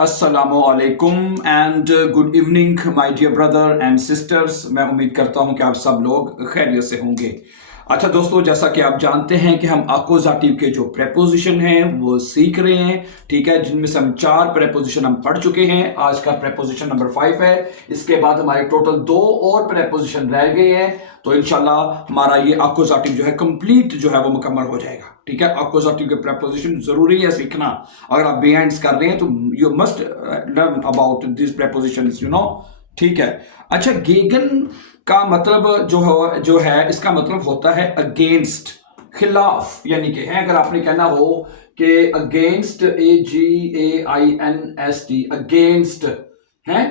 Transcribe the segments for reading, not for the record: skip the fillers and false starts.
अस्सलामुअलैकुम and good evening my dear brother and sisters. मैं उम्मीद करता हूं कि आप सब लोग खैरियत से होंगे। अच्छा दोस्तों, जैसा कि आप जानते हैं कि हम अक्यूजेटिव के जो प्रेपोजिशन हैं वो सीख रहे हैं, ठीक है, जिनमें से हम 4 प्रेपोजिशन हम पढ़ चुके हैं। आज का प्रेपोजिशन नंबर 5 है। इसके बाद हमारे टोटल 2 और प्रेपोजिशन रह गए हैं, तो इंशाल्लाह हमारा ये अक्यूजेटिव जो है कंप्लीट जो है वो मुकम्मल हो जाएगा। ठीक है, अक्यूजेटिव के प्रेपोजिशन जरूरी है सीखना। अगर आप बिहाइंड्स कर रहे हैं तो you must learn about this prepositions, ठीक है। अच्छा, गेगन का मतलब जो है इसका मतलब होता है अगेंस्ट, खिलाफ, यानी कि अगर आपने कहना हो कि अगेंस्ट, AGAINST, अगेंस्ट है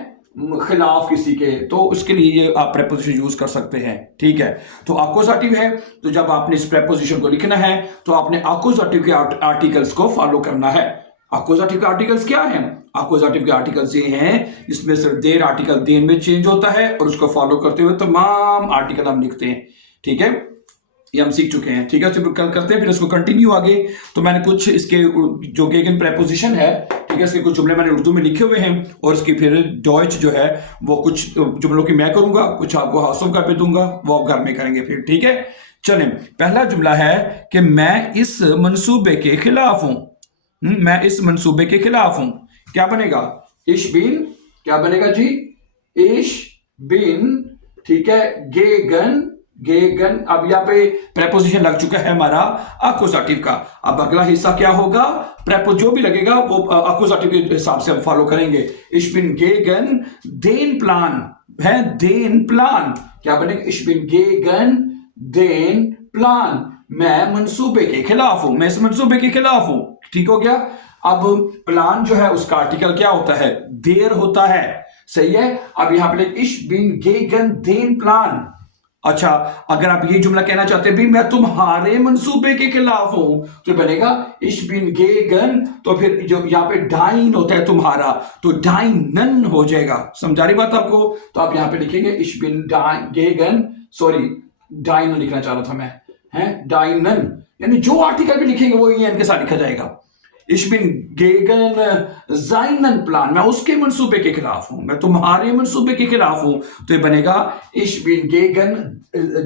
खिलाफ किसी के, तो उसके लिए ये आप प्रेपोजिशन यूज कर सकते हैं। ठीक है, तो अक्यूजेटिव है, तो जब आपने इस प्रेपोजिशन को लिखना है तो आपने अक्यूजेटिव के आर्टिकल्स को फॉलो करना है। अक्यूजेटिव के आर्टिकल्स क्या हैं? अक्यूजेटिव के आर्टिकल्स ये हैं जिसमें सिर्फ देर आर्टिकल देन में चेंज होता है और उसको फॉलो करते हुए तमाम आर्टिकल हम लिखते हैं। ठीक है, ये हम सीख चुके हैं। ठीक है, तो कल करते हैं फिर इसको कंटिन्यू आगे। तो मैंने कुछ इसके जो गेगन प्रेपोजिशन है, ठीक है, इसके कुछ जुमले मैंने उर्दू में लिखे हुए हैं और इसकी फिर डॉइच जो है वो कुछ जुमलों की मैं करूंगा, कुछ आपको हाउसों का पे दूंगा, वो आप घर में करेंगे फिर। ठीक है, चलें। पहला जुमला है कि मैं इस मंसूबे के खिलाफ हूं। मैं इस मंसूबे के खिलाफ हूं। क्या बनेगा? इश बिन, क्या बनेगा जी? इश बिन, ठीक है, गेगन, गेगन। अब यहाँ पे प्रेपोजिशन लग चुका है हमारा अक्यूजेटिव का। अब अगला हिस्सा क्या होगा? प्रेपो जो भी लगेगा वो अक्यूजेटिव के हिसाब से हम फॉलो करेंगे। इश बिन गेगन देन प्लान है, देन प्लान क्या बनेगा? इश बिन गेगन देन प्लान, मैं मंसूबे के खिलाफ हूं, मैं इस मंसूबे के खिलाफ हूं। ठीक हो गया। अब प्लान जो है उसका आर्टिकल क्या होता है? देर होता है, सही है। अब यहां पे इश बिन गेगन देन प्लान। अच्छा, अगर आप ये जुमला कहना चाहते हैं भी मैं तुम्हारे मंसूबे के खिलाफ हूं, तो बनेगा इश बिन गेगन, तो फिर जो यहां पे डाइन होता है तुम्हारा, तो डाइनन हो जाएगा। समझा रही बात आपको? तो आप यहां पे लिखेंगे इश बिन गेगन, सॉरी डाइन लिखना चाह रहा था मैं, है डाइनन, यानी जो आर्टिकल भी लिखेंगे वो ईएन के साथ लिखा जाएगा। इश बिन गेगन जाइनन प्लान, मैं उसके मंसूबे के खिलाफ हूं, मैं तुम्हारे मंसूबे के खिलाफ हूं, तो ये बनेगा इश बिन गेगन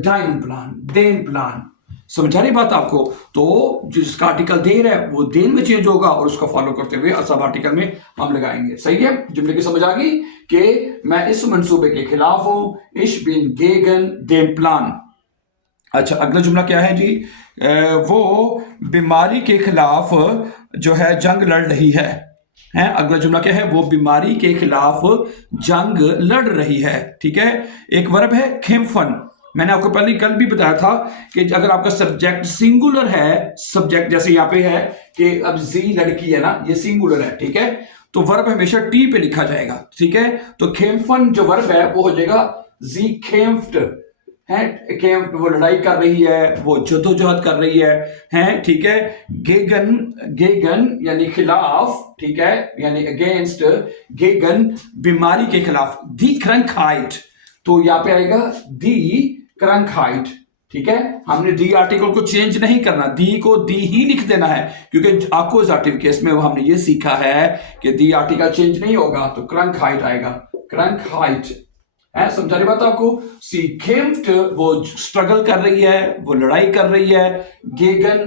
डाइन प्लान, देन प्लान। समझा रही बात आपको? तो जिसका आर्टिकल देर है वो देन में चेंज होगा और उसको फॉलो करते हुए सब आर्टिकल में हम लगाएंगे। सही है, जुमले की समझ आ गई कि मैं इस मंसूबे के खिलाफ हूं, इश बिन गेगन देन प्लान। अच्छा, अगला जुमला क्या है जी? वो बीमारी के खिलाफ जो है जंग लड़ रही है। अगला जुमला क्या है? वो बीमारी के खिलाफ जंग लड़ रही है। ठीक है, एक वर्ब है खेम्फन। मैंने आपको पहले कल भी बताया था कि अगर आपका सब्जेक्ट सिंगुलर है, सब्जेक्ट जैसे यहाँ पे है कि अब जी लड़की है ना, ये सिंगुलर है, ठीक है, तो वर्ब हमेशा टी पे लिखा जाएगा। ठीक है, तो खेम्फन जो वर्ब है वो हो जाएगा जी खेम्फ्ट है, वो लड़ाई कर रही है, वो जद्दोजहद कर रही है, ठीक है। गेगन, गेगन यानी खिलाफ, ठीक है, यानी अगेंस्ट, गेगन बीमारी के खिलाफ। दी क्रंकहाइट, तो यहां पे आएगा दी क्रंकहाइट। ठीक है, हमने दी आर्टिकल को चेंज नहीं करना, दी को दी ही लिख देना है, क्योंकि अक्यूजेटिव केस में हमने ये सीखा है कि दी आर्टिकल चेंज नहीं होगा, तो क्रंकहाइट आएगा, क्रंकहाइट है। समझा रही बात आपको? सी खेम्फ्ट, वो स्ट्रगल कर रही है, वो लड़ाई कर रही है। गेगन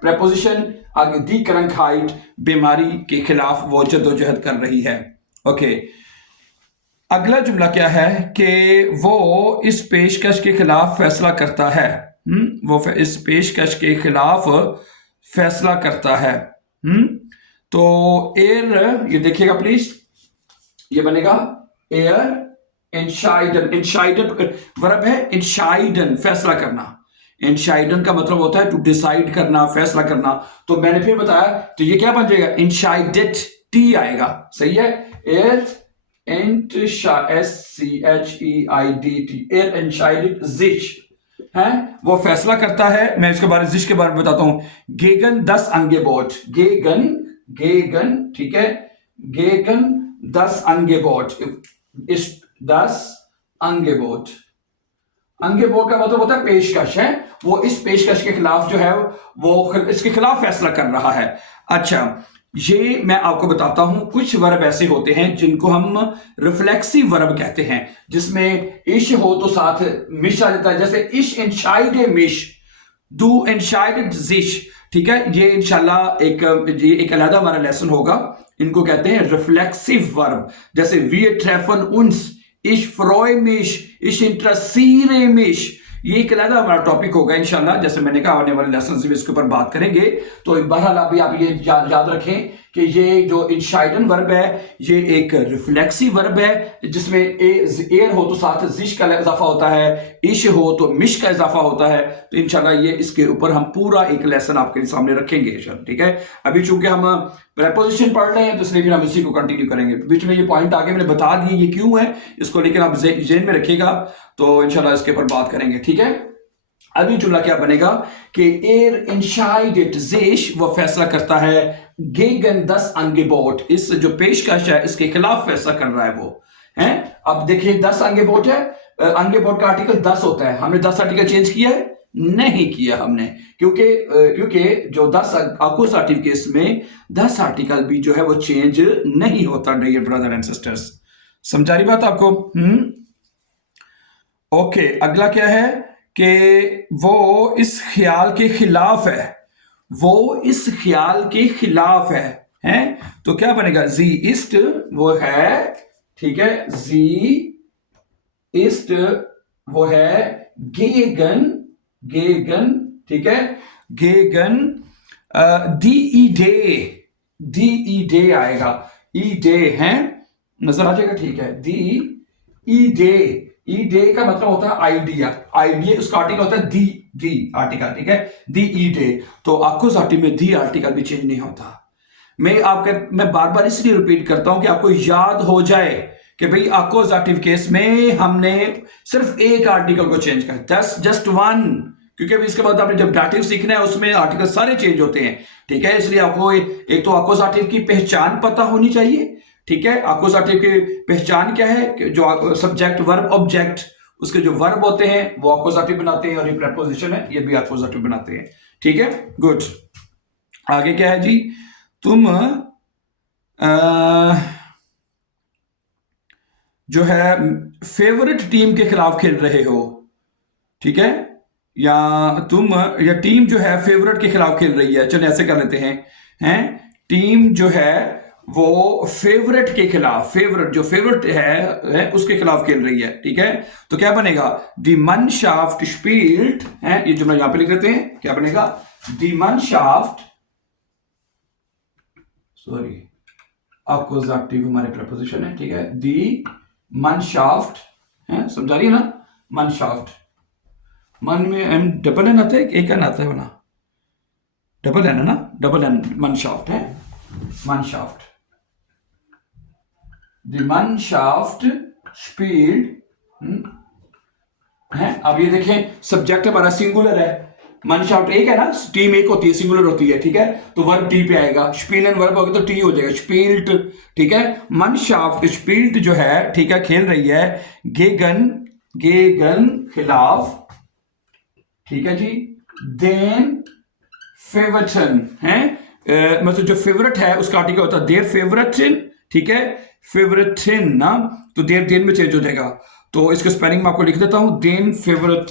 प्रेपोजिशन, आगे दी क्रंकहाइट बीमारी के खिलाफ वो जद्दोजहद कर रही है। ओके, अगला जुमला क्या है कि वो इस पेशकश के खिलाफ फैसला करता है। वो इस पेशकश के खिलाफ फैसला करता है। तो एयर, ये देखिएगा प्लीज, ये बनेगा एयर एंशाइडन। एंशाइडन वर्ब है, एंशाइडन फैसला करना। एंशाइडन का मतलब होता है टू डिसाइड करना, फैसला करना। तो मैंने फिर बताया, तो ये क्या बन जाएगा? एंशाइडेड, टी आएगा। सही है, एयर SCHEIDT, एयर एंशाइडेड जिच है, वो फैसला करता है। मैं इसके बारे जिच के बारे में बताता हूं। गेगन 10 अंगेबोट, गेगन, गेगन, ठीक है, गेगन 10 अंगेबोट, इस 10 अंगेबोट। अंगेबोट का मतलब होता है पेशकश है, वो इस पेशकश के खिलाफ जो है वो इसके खिलाफ फैसला कर रहा है। अच्छा, ये मैं आपको बताता हूं, कुछ वर्ब ऐसे होते हैं जिनको हम रिफ्लेक्सिव वर्ब कहते हैं, जिसमें इश हो तो साथ मिश आ जाता है। जैसे इश entscheide मिश, du entscheidet sich, ठीक है। ये इंशाल्लाह एक अलग हमारा लेसन होगा। इनको कहते हैं रिफ्लेक्सिव वर्ब। जैसे wir treffen uns, ich freue mich, ich interessiere mich, ये एक अलग हमारा टॉपिक होगा इंशाल्लाह। जैसे मैंने कहा आने वाले लेसन में इसके ऊपर बात करेंगे। तो बहरहाल अभी आप ये याद रखें कि ये जो entscheiden वर्ब है ये एक रिफ्लेक्सिव वर्ब है, जिसमें एर हो तो साथ जिश का इजाफा होता है, इश हो तो मिश का इजाफा होता है। तो इंशाल्लाह ये इसके ऊपर हम पूरा एक लेसन आपके सामने रखेंगे इंशाल्लाह, ठीक है। अभी चूंकि हम प्रेपोजिशन पढ़ रहे हैं तो इसलिए फिर हम इसी को कंटिन्यू करेंगे। बीच में ये पॉइंट आगे मैंने बता दिए ये क्यों है इसको, लेकिन आप जेन में रखिएगा तो इंशाल्लाह इसके ऊपर बात करेंगे, ठीक है। अभी जुमला क्या बनेगा कि एर entscheidet sich, वो फैसला करता है, gegen das Angebot, इस जो पेशकश है इसके खिलाफ फैसला कर रहा है वो है। अब देखिए 10 Angebot है, Angebot का आर्टिकल 10 होता है। हमने 10 आर्टिकल चेंज किया है? नहीं किया हमने, क्योंकि जो 10 अकुसाटिव केस में 10 आर्टिकल भी जो है वो चेंज नहीं होता डियर ब्रदर एंड सिस्टर्स। समझा रही बात आपको? ओके, अगला क्या है कि वो इस ख्याल के खिलाफ है, वो इस ख्याल के खिलाफ है, हैं? तो क्या बनेगा? जी इस्ट वो है, ठीक है, जी इस्ट वो है गेगन, गेगन, ठीक है, गेगन दी ईडे आएगा, ईडे है, नजर आ जाएगा, ठीक है। दी ईडे, ईडे का मतलब होता है आइडिया, आइडिया उसका आर्टिकल होता है दी आर्टिकल, ठीक है, दी ईडे। तो अकुसाटिव में दी आर्टिकल भी चेंज नहीं होता। मैं बार बार इसलिए रिपीट करता हूं कि आपको याद हो जाए कि भाई अकुसाटिव केस में हमने सिर्फ एक आर्टिकल को चेंज किया, जस्ट वन, क्योंकि अभी इसके बाद आपने जब डाटिव सीखना है उसमें आर्टिकल सारे चेंज होते हैं, ठीक है। इसलिए आपको एक तो अकुसाटिव की पहचान पता होनी चाहिए, ठीक है। अकुसाटिव की पहचान क्या है कि जो सब्जेक्ट वर्ब ऑब्जेक्ट उसके जो वर्ब होते हैं वो अकुसाटिव बनाते हैं, और ये प्रेपोजिशन है ये भी अकुसाटिव बनाते हैं, ठीक है। गुड, आगे क्या है जी? तुम जो है फेवरेट टीम के खिलाफ खेल रहे हो, ठीक है, या टीम जो है फेवरेट के खिलाफ खेल रही है। चलिए ऐसे कर लेते हैं टीम जो है वो फेवरेट के खिलाफ, फेवरेट जो फेवरेट है उसके खिलाफ खेल रही है, ठीक है। तो क्या बनेगा? दी Mannschaft spielt, है ये जुमला यहां पे लिख लेते हैं, क्या बनेगा? दी Mannschaft, सॉरी अकुसाटिव हमारे प्रपोजिशन है, ठीक है। दी Mannschaft है, समझा रही है ना? Mannschaft, मन में एम डबल एन आता है, एक एन आता है बना, डबल एन है ना, डबल एन, Mannschaft है, Mannschaft, die Mannschaft spielt है। अब ये देखें सब्जेक्ट हमारा सिंगुलर है, Mannschaft एक है ना, टीम एक होती है, सिंगुलर होती है, ठीक है। तो वर्ब टी पे आएगा, स्पीलन वर्ब होगा तो टी हो जाएगा, स्पील्ट, ठीक है। Mannschaft spielt जो है, ठीक है, खेल रही है, गेगन खिलाफ, ठीक है जी, देन फेवरेटन है, मतलब जो फेवरेट है उसका आर्टिकल होता है देर फेवरेटिन, ठीक है, फेवरेटिन ना, तो देन में चेंज हो जाएगा। तो इसके स्पेलिंग में आपको लिख देता हूं, देन फेवरेट,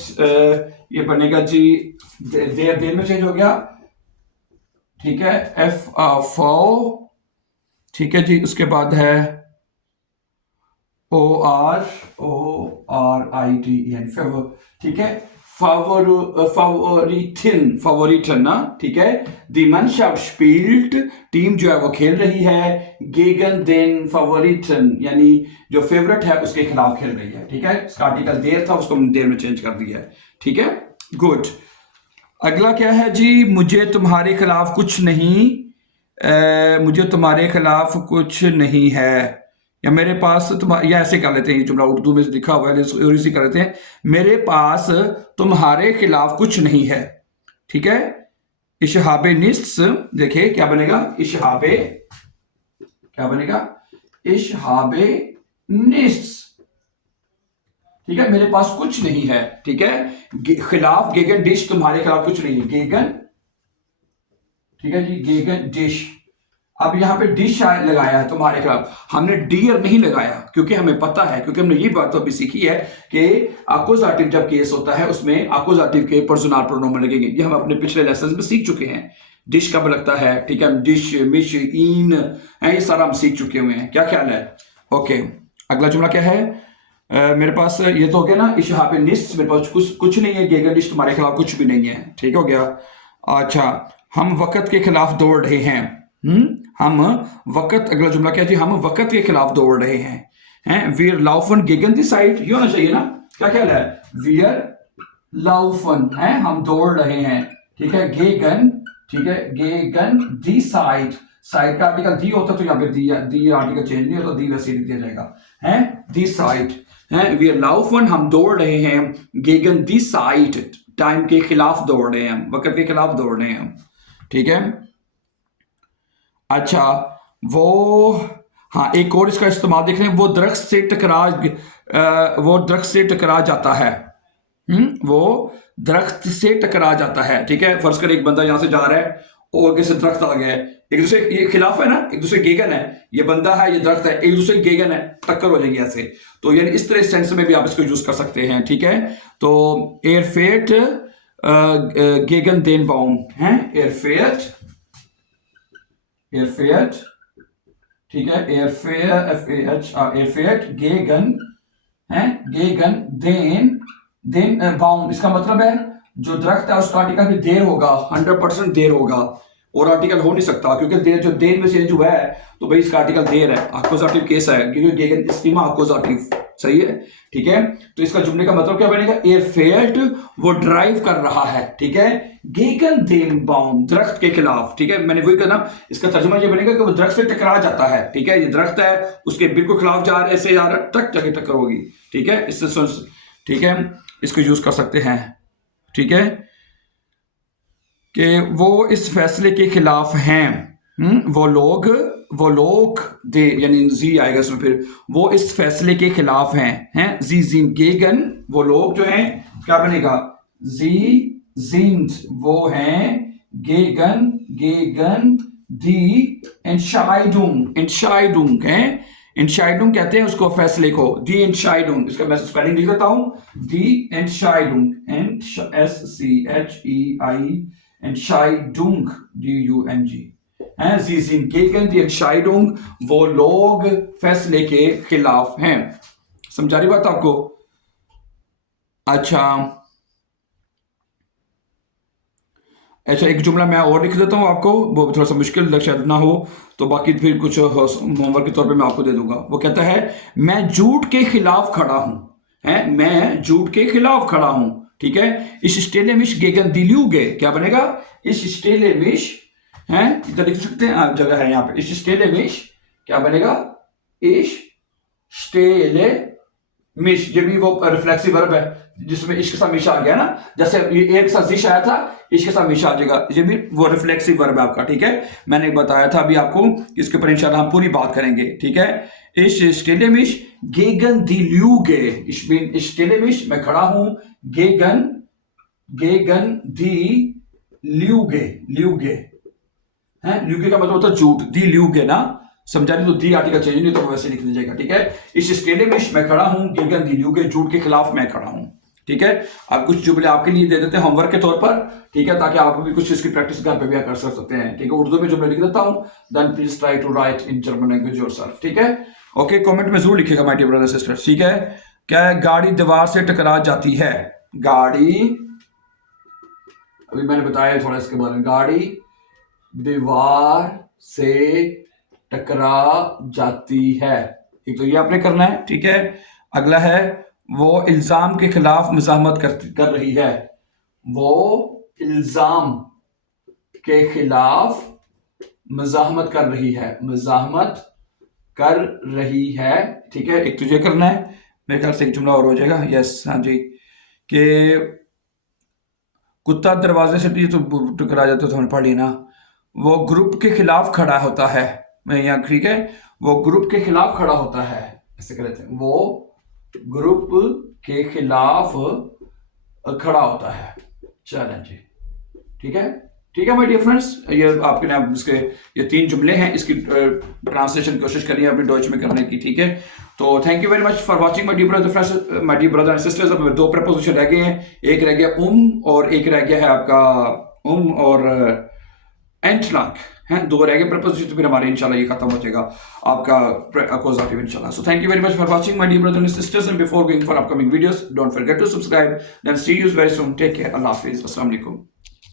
ये बनेगा जी देन में चेंज हो गया, ठीक है, FO, ठीक है जी। उसके बाद है ORITN, फेवर, ठीक है, फावोरिटन ना, ठीक है। दी Mannschaft spielt, टीम जो है वो खेल रही है, गेगन देन फावोरिटन, यानी जो फेवरेट है उसके खिलाफ खेल रही है, ठीक है। इसका आर्टिकल देर था, उसको देर में चेंज कर दिया है, ठीक है। गुड, अगला क्या है जी? मुझे तुम्हारे खिलाफ कुछ नहीं, मुझे तुम्हारे खिलाफ कुछ नहीं है, या मेरे पास या ऐसे कर लेते हैं, ये जुमला उर्दू में लिखा हुआ है और इसी कर लेते हैं, मेरे पास तुम्हारे खिलाफ कुछ नहीं है, ठीक है। इशहाबे निस्ट्स, देखिए क्या बनेगा? इशहाबे, क्या बनेगा? इशहाबे निस्ट्स, ठीक है, मेरे पास कुछ नहीं है, ठीक है। खिलाफ गेगन डिश, तुम्हारे खिलाफ कुछ नहीं है, गेगन, ठीक है जी, गेगन डिश। अब यहाँ पे डिश लगाया है तुम्हारे खिलाफ, हमने डियर नहीं लगाया क्योंकि हमें पता है, क्योंकि हमने ये बात तो अभी सीखी है कि अक्यूजेटिव जब केस होता है उसमें अक्यूजेटिव के पर्सनल प्रोनोमन लगेंगे। ये हम अपने पिछले लेसन में सीख चुके हैं। डिश कब लगता है, ठीक है, डिश, मिश, इन है, ये सारा हम सीख चुके हुए हैं। क्या ख्याल है? ओके, अगला जुमला क्या है? मेरे पास ये तो हो गया ना, इस यहाँ पे निस्ट, मेरे पास कुछ नहीं है, गेगन निस्ट तुम्हारे खिलाफ कुछ भी नहीं है, ठीक हो गया। अच्छा, हम वक्त के खिलाफ दौड़ रहे हैं। हम वक्त, अगला जुमला क्या जी? हम वक्त के खिलाफ दौड़ रहे हैं। वीर लाउफन गेगन दी साइड, ये होना चाहिए ना? क्या ख्याल है? वीर लाउफन है, हम दौड़ रहे हैं, ठीक है। गेगन, ठीक है, गेगन दी साइड, साइड का आर्टिकल दी होता तो यहाँ पे दी आर्टिकल चेंज नहीं होता, दी वैसे लिख दिया जाएगा, है दी साइड है। वीर लाउफन, हम दौड़ रहे हैं, गेगन दी साइड, टाइम के खिलाफ दौड़ रहे हैं, वक्त के खिलाफ दौड़ रहे हैं, ठीक है। अच्छा, वो, हाँ, एक और इसका इस्तेमाल देख रहे हैं, वो दरख्त से टकरा जाता है। वो दरख्त से टकरा जाता है, ठीक है। फर्ज कर एक बंदा यहां से जा रहा है और आगे से दरख्त आ गया है, एक दूसरे, ये खिलाफ है ना, एक दूसरे गेगन है, ये बंदा है, ये दरख्त है, एक दूसरे गेगन है, टक्कर हो जाएगी ऐसे। तो यानी इस तरह सेंस में भी आप इसको यूज कर सकते हैं, ठीक है। तो एयरफेट गेगन देन बाउम है, एयरफेट, ठीक है, एयरफेट गेगन है, गेगन देन बाउम, इसका मतलब है जो दरख्त है उसका आर्टिकल भी देर होगा, 100% देर होगा, और आर्टिकल हो नहीं सकता क्योंकि देर, जो देर में चेंज हुआ है तो भाई इसका आर्टिकल देर है, अक्यूजेटिव केस है, क्योंकि गेगन स्कीमा अक्यूजेटिव, सही है, ठीक है। तो इसका जुमले का मतलब क्या बनेगा? एयरफेट, वो ड्राइव कर रहा है, ठीक है, गेगन देम बाउम, दरख्त के खिलाफ, ठीक है। मैंने वही कहना, इसका तर्जुमा ये बनेगा कि वो दरख्त से टकरा जाता है, ठीक है, ये दरख्त है उसके बिल्कुल खिलाफ जा रहा है, ऐसे जा रहा है, टक जाके टक्कर होगी, ठीक है, इससे, ठीक है, इसको यूज कर सकते हैं, ठीक है, कि वो इस फैसले के खिलाफ हैं। वो लोग दे, यानी जी आएगा इसमें, फिर वो इस फैसले के खिलाफ हैं जी जिन गेगन, वो लोग जो हैं, क्या बनेगा? जी जिन, वो हैं, गेगन दी एंशाइडुंग है, एंशाइडुंग कहते हैं उसको, फैसले को, दी एंशाइडुंग, इसका मैं स्पेलिंग लिख देता हूं, दी एंशाइडुंग, SCHEI, एंशाइडुंग, DUNG है, जी जिन गेगन दी एंशाइडुंग, वो लोग फैसले के खिलाफ हैं। समझा रही बात आपको? अच्छा, एक जुमला मैं और लिख देता हूं आपको, वो थोड़ा सा मुश्किल शायद ना हो, तो बाकी फिर कुछ होमवर्क के तौर पे मैं आपको दे दूंगा। वो कहता है, मैं झूठ के खिलाफ खड़ा हूं, है, मैं झूठ के खिलाफ खड़ा हूं, ठीक है। इस स्टेलेमिश गेगन दिल्यूगे, क्या बनेगा? इस स्टेलेमिश है, इधर लिख सकते हैं, आप जगह है यहाँ पे, इस स्टेलेमिश क्या बनेगा? इस स्टेले मिश, ये भी वो रिफ्लेक्सिव वर्ब है जिसमें इश्क सा मिश आ गया ना, जैसे ये एक सा जिश आया था, इश्क सा मिश आ जाएगा, ये भी वो रिफ्लेक्सिव वर्ब है आपका, ठीक है। मैंने बताया था अभी आपको, इसके ऊपर इंशाल्लाह हम पूरी बात करेंगे, ठीक है। इस स्टेलेमिश गेगन दी ल्यूगे, इस स्टेलेमिश मैं खड़ा हूं, गेगन दी ल्यूगे है, ल्यूगे का मतलब होता है झूठ, दी ल्यूगे ना, समझा नहीं तो दी आर्टिकल चेंज नहीं तो वैसे लिख दीजिएगा, ठीक है। इस स्टेले में मैं खड़ा हूं, गेगन दी ल्यूगे, झूठ के खिलाफ मैं खड़ा हूं, ठीक है। अब कुछ जुमले आपके लिए दे देते हैं होमवर्क के तौर पर, ठीक है, ताकि आप भी कुछ इसकी प्रैक्टिस घर पे भी कर सकते हैं, ठीक है। उर्दू में जुमले लिख देता हूं, then please try to write in German language yourself, ठीक है। ओके, कमेंट में जरूर लिखिएगा माय डियर ब्रदर सिस्टर, ठीक है। क्या है? गाड़ी दीवार से टकरा जाती है, गाड़ी, अभी मैंने बताया थोड़ा इसके बारे में, गाड़ी दीवार से टकरा जाती है, एक तो ये आपने करना है, ठीक है। अगला है, वो इल्जाम के खिलाफ मज़ाहमत कर रही है, वो इल्जाम के खिलाफ मज़ाहमत कर रही है, मज़ाहमत कर रही है, ठीक है। एक तुझे करना है, मेरे ख्याल से एक जुमला और हो जाएगा, यस, हाँ जी, कि कुत्ता दरवाजे से तो टकरा जाता, तो हमने पढ़ ली ना, वो ग्रुप के खिलाफ खड़ा होता है, मैं यहाँ, ठीक है, वो ग्रुप के खिलाफ खड़ा होता है, ऐसे कहते हैं, वो ग्रुप के खिलाफ खड़ा होता है, चलें जी, ठीक है। ठीक है माय डियर फ्रेंड्स, ये आपके नाम इसके ये 3 जुमले हैं, इसकी ट्रांसलेशन कोशिश करिए अपने डॉइच में करने की, ठीक है। तो thank you very much for watching my dear brother friends, my dear brother and sisters. अब 2 प्रपोजिशन रह गए हैं, एक रह गया और एक रह गया है आपका और एंटनाक हैं, 2 रह गए प्रपोजिशन, तो फिर हमारे इंशाल्लाह ये खत्म हो जाएगा आपका अकोजाटिव इंशाल्लाह। So thank you very much for watching my dear brother and sisters, and before going for upcoming videos don't forget to subscribe, then see you very soon, take care, अल्लाह हाफिज, अस्सलाम वालेकुम।